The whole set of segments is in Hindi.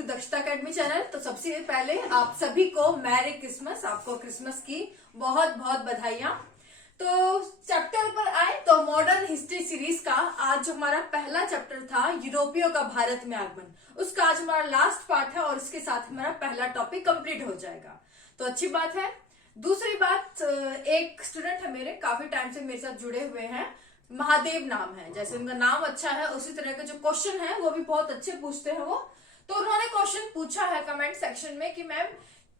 टू दक्षता अकेडमी चैनल। तो सबसे पहले आप सभी को मैरी क्रिसमस, आपको क्रिसमस की बहुत बहुत बधाइयां। तो चैप्टर पर आए तो मॉडर्न हिस्ट्री सीरीज का आज जो हमारा पहला चैप्टर था यूरोपियों का भारत में आगमन, उसका आज हमारा लास्ट पार्ट है और इसके साथ हमारा पहला टॉपिक कंप्लीट हो जाएगा। तो अच्छी बात है। दूसरी बात, एक स्टूडेंट है मेरे, काफी टाइम से मेरे साथ जुड़े हुए हैं, महादेव नाम है। जैसे उनका नाम अच्छा है उसी तरह के जो क्वेश्चन है वो भी बहुत अच्छे पूछते हैं वो। तो उन्होंने क्वेश्चन पूछा है कमेंट सेक्शन में कि मैम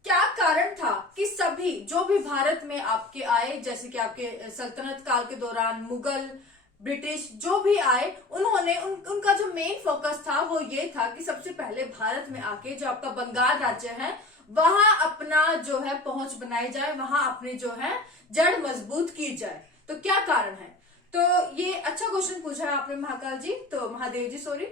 क्या कारण था कि सभी जो भी भारत में आपके आए, जैसे कि आपके सल्तनत काल के दौरान मुगल, ब्रिटिश जो भी आए, उन्होंने उनका जो मेन फोकस था वो ये था कि सबसे पहले भारत में आके जो आपका बंगाल राज्य है वहां अपना जो है पहुंच बनाई जाए, वहां अपने जो है जड़ मजबूत की जाए। तो क्या कारण है? तो ये अच्छा क्वेश्चन पूछा है आपने महाकाल जी, तो महादेव जी सॉरी।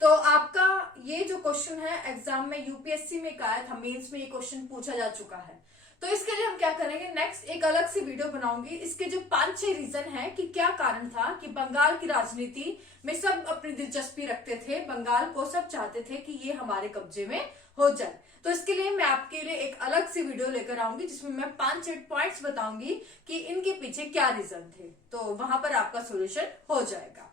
तो आपका ये जो क्वेश्चन है एग्जाम में यूपीएससी में आया था, मेंस में ये क्वेश्चन पूछा जा चुका है। तो इसके लिए हम क्या करेंगे, नेक्स्ट एक अलग से वीडियो बनाऊंगी। इसके जो 5-6 रीजन है कि क्या कारण था कि बंगाल की राजनीति में सब अपनी दिलचस्पी रखते थे, बंगाल को सब चाहते थे कि ये हमारे कब्जे में हो जाए। तो इसके लिए मैं आपके लिए एक अलग से वीडियो लेकर आऊंगी जिसमें मैं 5-6 पॉइंट्स बताऊंगी कि इनके पीछे क्या रीजन थे। तो वहां पर आपका सोल्यूशन हो जाएगा।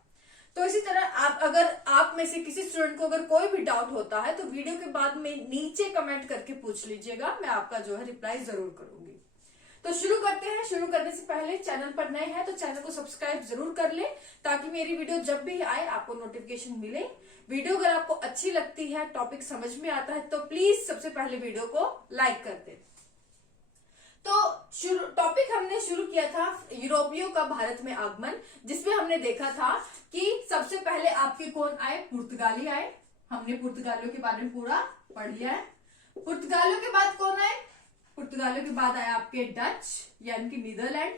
तो इसी तरह अगर आप में से किसी स्टूडेंट को अगर कोई भी डाउट होता है तो वीडियो के बाद में नीचे कमेंट करके पूछ लीजिएगा, मैं आपका जो है रिप्लाई जरूर करूंगी। तो शुरू करते हैं। शुरू करने से पहले चैनल पर नए हैं तो चैनल को सब्सक्राइब जरूर कर ले ताकि मेरी वीडियो जब भी आए आपको नोटिफिकेशन मिले। वीडियो अगर आपको अच्छी लगती है, टॉपिक समझ में आता है तो प्लीज सबसे पहले वीडियो को लाइक कर दे। तो टॉपिक हमने शुरू किया था यूरोपियों का भारत में आगमन, जिसमें हमने देखा था कि सबसे पहले आपके कौन आए, पुर्तगाली आए। हमने पुर्तगालियों के बारे में पूरा पढ़ लिया है। पुर्तगालियों के बाद कौन आए? पुर्तगालियों के बाद आए आपके डच यानी कि नीदरलैंड।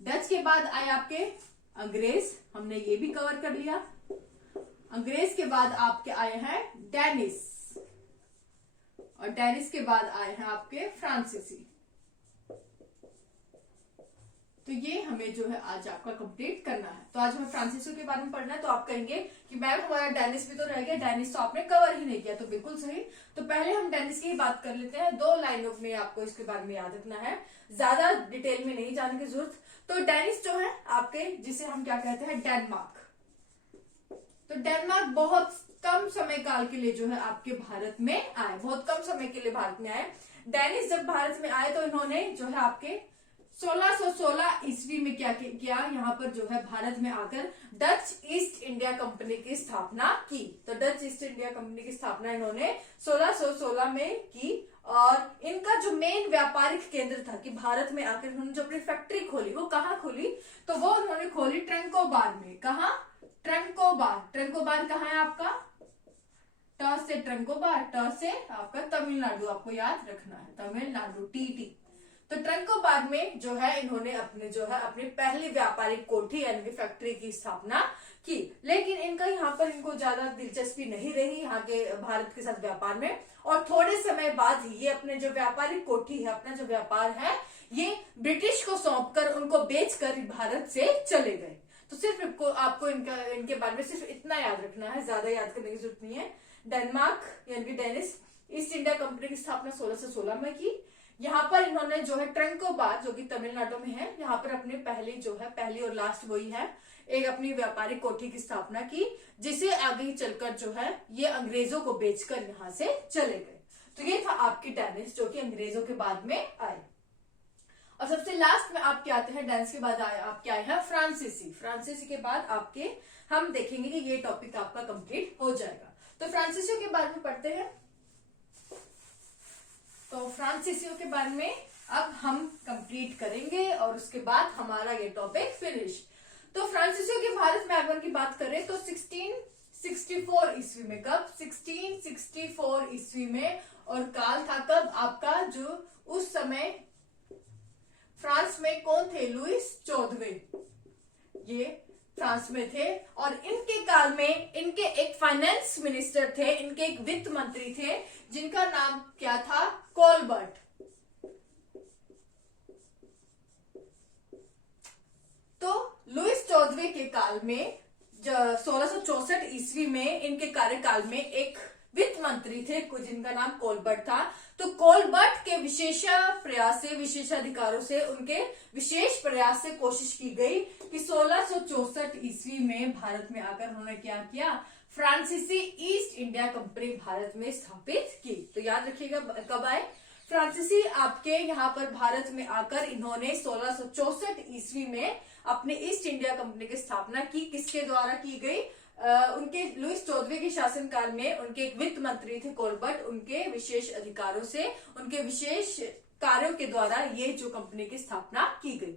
डच के बाद आए आपके अंग्रेज, हमने ये भी कवर कर लिया। अंग्रेज के बाद आपके आए हैं डेनिस, और डेनिस के बाद आए हैं आपके फ्रांसीसी। तो ये हमें जो है आज आपका कंप्लीट करना है। तो आज हमें फ्रांसीसियों के बारे में पढ़ना है। तो आप कहेंगे कि मैम हमारा डेनिस भी तो रह गया, डेनिस तो आपने कवर ही नहीं किया। तो बिल्कुल सही। तो पहले हम डेनिस की ही बात कर लेते हैं। 2 लाइनों में आपको इसके बारे में याद रखना है, ज्यादा डिटेल में नहीं जाने की जरूरत। तो डेनिस जो है आपके, जिसे हम क्या कहते हैं, डेनमार्क। तो डेनमार्क बहुत कम समय काल के लिए जो है आपके भारत में आए, बहुत कम समय के लिए भारत में आए। डेनिस जब भारत में आए तो इन्होंने जो है आपके 1616 ईस्वी में क्या किया, यहाँ पर जो है भारत में आकर डच ईस्ट इंडिया कंपनी की स्थापना की। तो डच ईस्ट इंडिया कंपनी की स्थापना इन्होंने 1616 में की। और इनका जो मेन व्यापारिक केंद्र था कि भारत में आकर इन्होंने जो अपनी फैक्ट्री खोली, वो कहाँ खोली? तो वो उन्होंने खोली ट्रंकोबार में। कहा? ट्रंकोबार। ट्रंकोबार कहाँ है आपका? ट से ट्रंकोबार, ट से आपका तमिलनाडु, आपको याद रखना है, तमिलनाडु, टी। तो ट्रंकोबार में जो है इन्होंने अपनी पहली व्यापारिक कोठी यानी कि फैक्ट्री की स्थापना की। लेकिन इनका यहाँ पर इनको ज्यादा दिलचस्पी नहीं रही यहाँ के भारत के साथ व्यापार में, और थोड़े समय बाद ही ये अपने जो व्यापारिक कोठी है, अपना जो व्यापार है, ये ब्रिटिश को सौंपकर उनको बेचकर भारत से चले गए। तो सिर्फ आपको इनके बारे में सिर्फ इतना याद रखना है, ज्यादा याद करने की जरूरत नहीं है। डेनमार्क यानी कि डेनिस ईस्ट इंडिया कंपनी की स्थापना 1616 में की। यहाँ पर इन्होंने जो है ट्रंकोबार, जो कि तमिलनाडु में है, यहाँ पर अपने पहली और लास्ट वही है, एक अपनी व्यापारिक कोठी की स्थापना की, जिसे आगे चलकर जो है ये अंग्रेजों को बेचकर यहाँ से चले गए। तो ये था आपकी डेनिस, जो कि अंग्रेजों के बाद में आए। और सबसे लास्ट में आपके आते हैं, डेनिस के बाद आपके आए हैं फ्रांसीसी। फ्रांसीसी के बाद आपके हम देखेंगे कि ये टॉपिक आपका कंप्लीट हो जाएगा। तो फ्रांसीसियों के बारे में पढ़ते हैं। तो फ्रांसीसियों के बारे में अब हम कंप्लीट करेंगे और उसके बाद हमारा ये टॉपिक फिनिश। तो फ्रांसीसियों के भारत में आगमन की बात करें तो 1664 ईस्वी में। कब? 1664 ईस्वी में। और काल था कब आपका, जो उस समय फ्रांस में कौन थे? लुइस 14वें, ये फ्रांस में थे। और इनके काल में इनके एक फाइनेंस मिनिस्टर थे, इनके एक वित्त मंत्री थे, जिनका नाम क्या था? कोलबर्ट। तो लुइस 14वें के काल में 1664 ईस्वी में इनके कार्यकाल में एक वित्त मंत्री मंत्री थे, कुछ जिनका नाम कोलबर्ट था। तो कोलबर्ट के विशेष प्रयास से, विशेषाधिकारों से, उनके विशेष प्रयास से कोशिश की गई कि 1664 ईस्वी में भारत में आकर उन्होंने क्या किया, फ्रांसीसी ईस्ट इंडिया कंपनी भारत में स्थापित की। तो याद रखिएगा कब आए, फ्रांसीसी आपके यहाँ पर भारत में आकर इन्होंने 1664 ईस्वी में अपने ईस्ट इंडिया कंपनी की स्थापना की। किसके द्वारा की गई, उनके लुईस 14वें के शासनकाल में उनके एक वित्त मंत्री थे कोलबर्ट, उनके विशेष अधिकारों से, उनके विशेष कार्यों के द्वारा ये जो कंपनी की स्थापना की गई।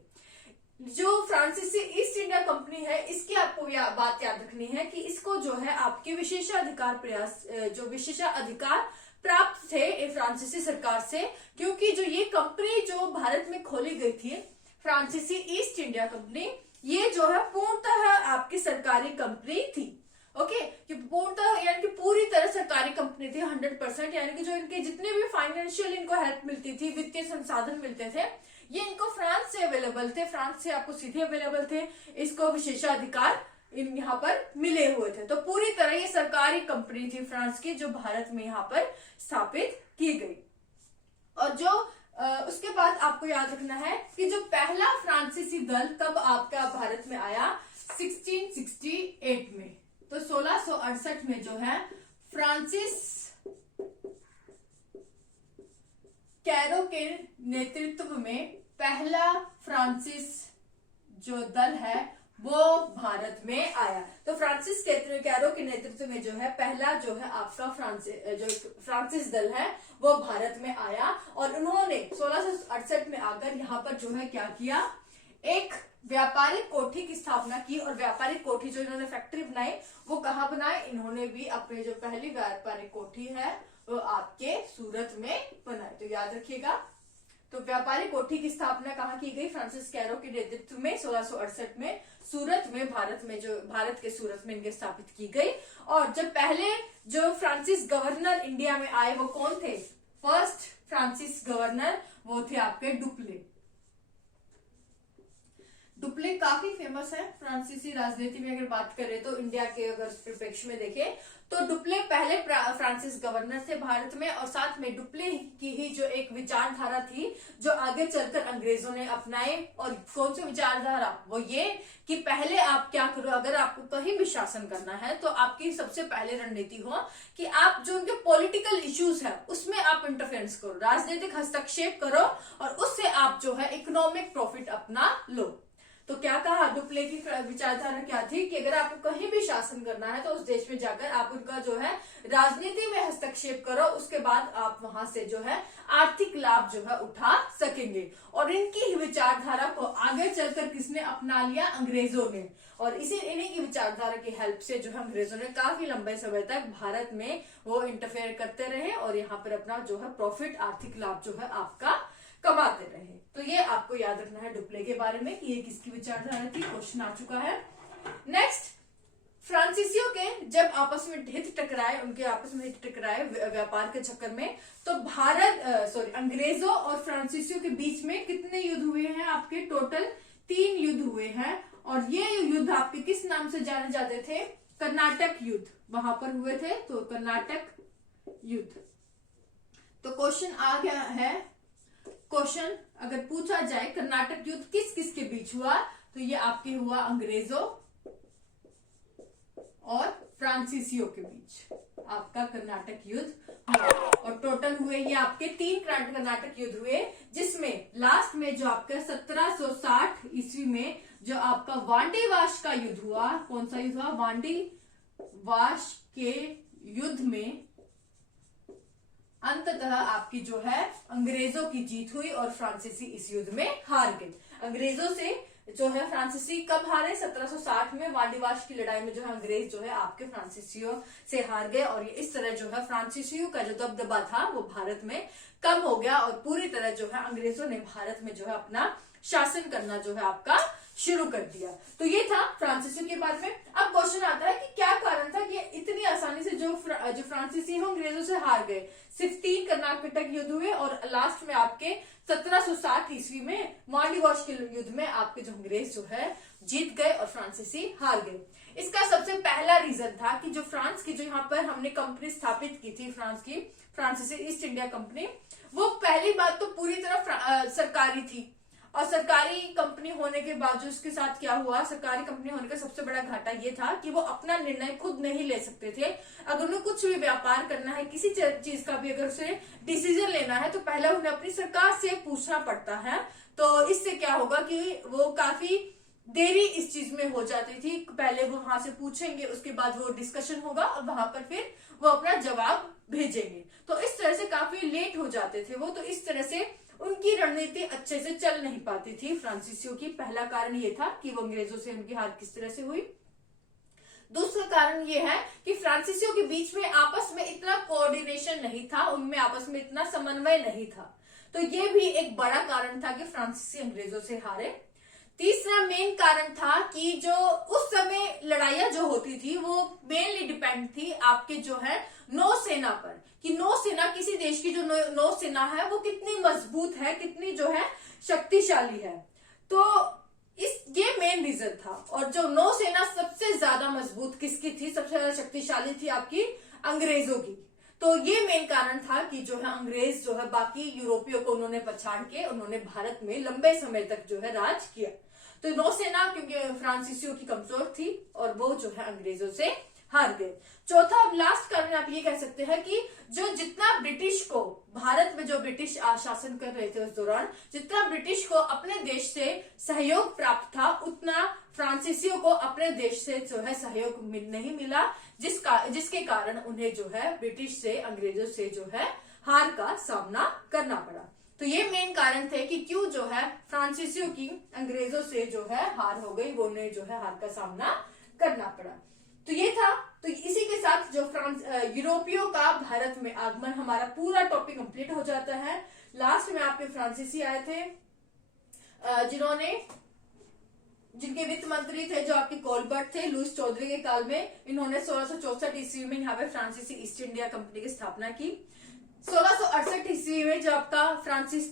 जो फ्रांसीसी ईस्ट इंडिया कंपनी है, इसकी आपको बात याद रखनी है कि इसको जो है आपके विशेषाधिकार प्रयास, जो विशेषाधिकार प्राप्त थे फ्रांसीसी सरकार से, क्योंकि जो ये कंपनी जो भारत में खोली गई थी, फ्रांसीसी ईस्ट इंडिया कंपनी, ये जो है पूर्णतः आपकी सरकारी कंपनी थी। ओके, कि पूर्णतः यानी कि पूरी तरह सरकारी कंपनी थी, 100%, यानी कि जो इनके जितने भी फाइनेंशियल इनको हेल्प मिलती थी, वित्तीय संसाधन मिलते थे, ये इनको फ्रांस से अवेलेबल थे, फ्रांस से आपको सीधे अवेलेबल थे, इसको विशेषाधिकार इन यहाँ पर मिले हुए थे। तो पूरी तरह ये सरकारी कंपनी थी फ्रांस की, जो भारत में यहाँ पर स्थापित की गई। और जो उसके बाद आपको याद रखना है कि जो पहला फ्रांसीसी दल कब आपका भारत में आया, 1668 में। तो 1668 में जो है फ्रांसिस कैरो के नेतृत्व में पहला फ्रांसिस जो दल है वो भारत में आया। तो फ्रांसिस कैरो के नेतृत्व में जो है पहला जो है आपका फ्रांसिस दल है वो भारत में आया, और उन्होंने 1668 में आकर यहाँ पर जो है क्या किया, एक व्यापारिक कोठी की स्थापना की। और व्यापारिक कोठी जो इन्होंने फैक्ट्री बनाई वो कहाँ बनाए, इन्होंने भी अपने जो पहली व्यापारिक कोठी है वो आपके सूरत में बनाई। तो याद रखिएगा, तो व्यापारिक कोठी की स्थापना कहाँ की गई, फ्रांसिस कैरो के नेतृत्व में 1668 में सूरत में, भारत के सूरत में इनके स्थापित की गई। और जब पहले जो फ्रांसिस गवर्नर इंडिया में आए वो कौन थे, फर्स्ट फ्रांसिस गवर्नर वो थे आपके डुप्ले। डुप्ले काफी फेमस है फ्रांसीसी राजनीति में, अगर बात करें तो इंडिया के अगर परिप्रेक्ष्य में देखें तो डुप्ले पहले फ्रांसिस गवर्नर थे भारत में। और साथ में डुप्ले की ही जो एक विचारधारा थी जो आगे चलकर अंग्रेजों ने अपनाए, और कौन सी विचारधारा, वो ये कि पहले आप क्या करो, अगर आपको कहीं भी शासन करना है तो आपकी सबसे पहले रणनीति हो कि आप जो उनके पॉलिटिकल इश्यूज है उसमें आप इंटरफेरेंस करो, राजनीतिक हस्तक्षेप करो, और उससे आप जो है इकोनॉमिक प्रॉफिट अपना लो। तो क्या कहा, डुप्ले की विचारधारा क्या थी कि अगर आपको कहीं भी शासन करना है तो उस देश में जाकर आप उनका जो है राजनीति में हस्तक्षेप करो, उसके बाद आप वहां से जो है आर्थिक लाभ जो है उठा सकेंगे। और इनकी विचारधारा को आगे चलकर किसने अपना लिया, अंग्रेजों ने। और इन्हीं की विचारधारा की हेल्प से जो है अंग्रेजों ने काफी लंबे समय तक भारत में वो इंटरफेयर करते रहे और यहाँ पर अपना जो है प्रॉफिट, आर्थिक लाभ जो है आपका कमाते रहे। तो ये आपको याद रखना है डुप्ले के बारे में कि ये किसकी विचारधारा थी, क्वेश्चन आ चुका है। नेक्स्ट, फ्रांसीसियों के जब आपस में हित टकराए, उनके आपस में हित टकराए व्यापार के चक्कर में, तो अंग्रेजों और फ्रांसीसियों के बीच में कितने युद्ध हुए हैं आपके, टोटल 3 युद्ध हुए हैं। और ये युद्ध आपके किस नाम से जाने जाते थे, कर्नाटक युद्ध वहां पर हुए थे, तो कर्नाटक युद्ध। तो क्वेश्चन आ गया है, क्वेश्चन अगर पूछा जाए कर्नाटक युद्ध किस किस के बीच हुआ, तो ये आपके हुआ अंग्रेजों और फ्रांसीसियों के बीच आपका कर्नाटक युद्ध हुआ। और टोटल हुए ये आपके 3 कर्नाटक युद्ध हुए, जिसमें लास्ट में जो आपका 1760 ईस्वी में जो आपका वांडीवाश का युद्ध हुआ, कौन सा युद्ध हुआ, वांडीवाश के युद्ध में अंततः आपकी जो है अंग्रेजों की जीत हुई और फ्रांसीसी इस युद्ध में हार गए। अंग्रेजों से जो है फ्रांसीसी कब हारे, 1760 में वांडीवाश की लड़ाई में जो है अंग्रेज जो है आपके फ्रांसीसियों से हार गए। और ये इस तरह जो है फ्रांसीसियों का जो दबदबा था वो भारत में कम हो गया और पूरी तरह जो है अंग्रेजों ने भारत में जो है अपना शासन करना जो है आपका शुरू कर दिया। तो ये था फ्रांसीसियों के बारे में। अब क्वेश्चन आता है कि क्या कारण था कि इतनी आसानी से जो फ्रांसीसी हैं अंग्रेजों से हार गए। सिर्फ 3 कर्नाटक युद्ध हुए और लास्ट में आपके 1760 ईस्वी में मांडीवॉश के युद्ध में आपके जो अंग्रेज जो है जीत गए और फ्रांसीसी हार गए। इसका सबसे पहला रीजन था कि जो फ्रांस की जो यहाँ पर हमने कंपनी स्थापित की थी फ्रांस की, फ्रांसीसी ईस्ट इंडिया कंपनी, वो पहली बात तो पूरी तरह सरकारी थी। और सरकारी कंपनी होने के बावजूद उसके साथ क्या हुआ, सरकारी कंपनी होने का सबसे बड़ा घाटा ये था कि वो अपना निर्णय खुद नहीं ले सकते थे। अगर उन्हें कुछ भी व्यापार करना है, किसी चीज का भी अगर उसे डिसीजन लेना है तो पहले उन्हें अपनी सरकार से पूछना पड़ता है। तो इससे क्या होगा कि वो काफी देरी इस चीज में हो जाती थी। पहले वो वहां से पूछेंगे, उसके बाद वो डिस्कशन होगा और वहां पर फिर वो अपना जवाब भेजेंगे। तो इस तरह से काफी लेट हो जाते थे वो। तो इस तरह से उनकी रणनीति अच्छे से चल नहीं पाती थी फ्रांसीसियों की। पहला कारण ये था कि वो अंग्रेजों से उनकी हार किस तरह से हुई। दूसरा कारण ये है कि फ्रांसीसियों के बीच में आपस में इतना कोऑर्डिनेशन नहीं था, उनमें आपस में इतना समन्वय नहीं था। तो ये भी एक बड़ा कारण था कि फ्रांसीसी अंग्रेजों से हारे। तीसरा मेन कारण था कि जो उस समय लड़ाइयां जो होती थी वो मेनली डिपेंड थी आपके जो है नौसेना पर, कि नौसेना किसी देश की जो नौसेना है वो कितनी मजबूत है, कितनी जो है शक्तिशाली है। तो ये मेन रीजन था। और जो नौसेना सबसे ज्यादा मजबूत किसकी थी, सबसे ज्यादा शक्तिशाली थी आपकी अंग्रेजों की। तो ये मेन कारण था कि जो है अंग्रेज जो है बाकी यूरोपियों को उन्होंने पछाड़ के उन्होंने भारत में लंबे समय तक जो है राज किया। तो नौसेना क्योंकि फ्रांसीसियों की कमजोर थी और वो जो है अंग्रेजों से हार गए। चौथा अब लास्ट कारण आप ये कह सकते हैं कि जो जितना ब्रिटिश को भारत में जो ब्रिटिश शासन कर रहे थे उस दौरान, जितना ब्रिटिश को अपने देश से सहयोग प्राप्त था उतना फ्रांसीसियों को अपने देश से जो है सहयोग नहीं मिला, जिसके कारण उन्हें जो है ब्रिटिश से, अंग्रेजों से जो है हार का सामना करना पड़ा। तो ये मेन कारण थे कि क्यों जो है फ्रांसीसियों की अंग्रेजों से जो है हार हो गई, वो उन्हें जो है हार का सामना करना पड़ा। तो ये था। तो इसी के साथ जो यूरोपियों का भारत में आगमन, हमारा पूरा टॉपिक कंप्लीट हो जाता है। लास्ट में आपके फ्रांसीसी आए थे जिनके वित्त मंत्री थे जो आपके कोलबर्ट थे, लुईस चौधरी के काल में। इन्होंने 1664 ईस्वी में यहाँ पे फ्रांसीसी ईस्ट इंडिया कंपनी की स्थापना की। 1668 ईस्वी में जो आपका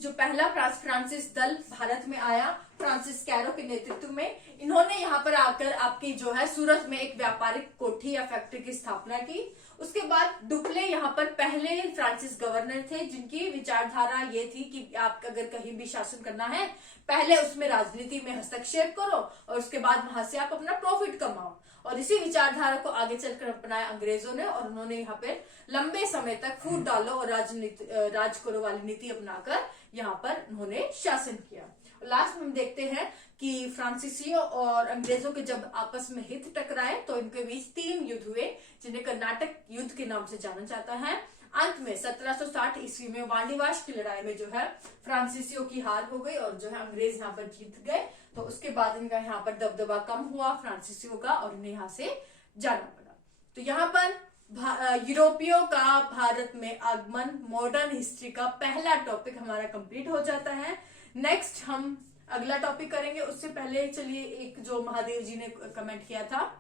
पहला फ्रांसिस दल भारत में आया, फ्रांसिस कैरो के नेतृत्व में, इन्होंने यहाँ पर आकर आपकी जो है सूरत में एक व्यापारिक कोठी या फैक्ट्री की स्थापना की। उसके बाद डुप्ले यहाँ पर पहले फ्रांसिस गवर्नर थे जिनकी विचारधारा ये थी कि आप अगर कहीं भी शासन करना है पहले उसमें राजनीति में हस्तक्षेप करो और उसके बाद वहां से आप अपना प्रॉफिट कमाओ। और इसी विचारधारा को आगे चलकर अपनाया अंग्रेजों ने और उन्होंने यहाँ पे लंबे समय तक फूट डालो और राज करो वाली नीति अपनाकर यहाँ पर उन्होंने शासन किया। लास्ट में हम देखते हैं कि फ्रांसीसियों और अंग्रेजों के जब आपस में हित टकराए तो इनके बीच 3 युद्ध हुए जिन्हें कर्नाटक युद्ध के नाम से जाना जाता है। अंत में 1760 ईस्वी में वांडीवाश की लड़ाई में जो है फ्रांसीसियों की हार हो गई और जो है अंग्रेज यहाँ पर जीत गए। तो उसके बाद इनका यहाँ पर दबदबा कम हुआ फ्रांसीसियों का और इन्हें यहाँ से जाना पड़ा। तो यहाँ पर यूरोपियों का भारत में आगमन, मॉडर्न हिस्ट्री का पहला टॉपिक हमारा कंप्लीट हो जाता है। नेक्स्ट हम अगला टॉपिक करेंगे। उससे पहले चलिए एक जो महादेव जी ने कमेंट किया था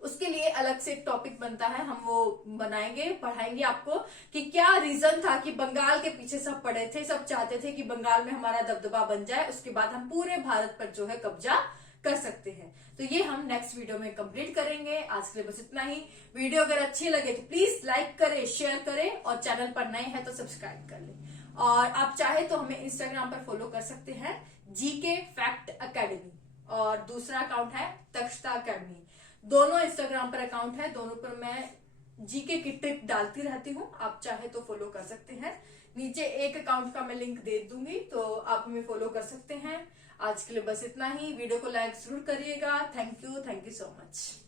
उसके लिए अलग से एक टॉपिक बनता है, हम वो बनाएंगे, पढ़ाएंगे आपको कि क्या रीजन था कि बंगाल के पीछे सब पड़े थे, सब चाहते थे कि बंगाल में हमारा दबदबा बन जाए, उसके बाद हम पूरे भारत पर जो है कब्जा कर सकते हैं। तो ये हम नेक्स्ट वीडियो में कंप्लीट करेंगे। आज के लिए बस इतना ही। वीडियो अगर अच्छी लगे तो प्लीज लाइक करें, शेयर करें और चैनल पर नए हैं तो सब्सक्राइब कर लें। और आप चाहे तो हमें इंस्टाग्राम पर फॉलो कर सकते हैं, जीके फैक्ट अकेडमी, और दूसरा अकाउंट है तक्षता अकेडमी। दोनों इंस्टाग्राम पर अकाउंट है, दोनों पर मैं जीके की ट्रिक डालती रहती हूँ, आप चाहे तो फॉलो कर सकते हैं। नीचे एक अकाउंट का मैं लिंक दे दूंगी तो आप हमें फॉलो कर सकते हैं। आज के लिए बस इतना ही। वीडियो को लाइक जरूर करिएगा। Thank you so much.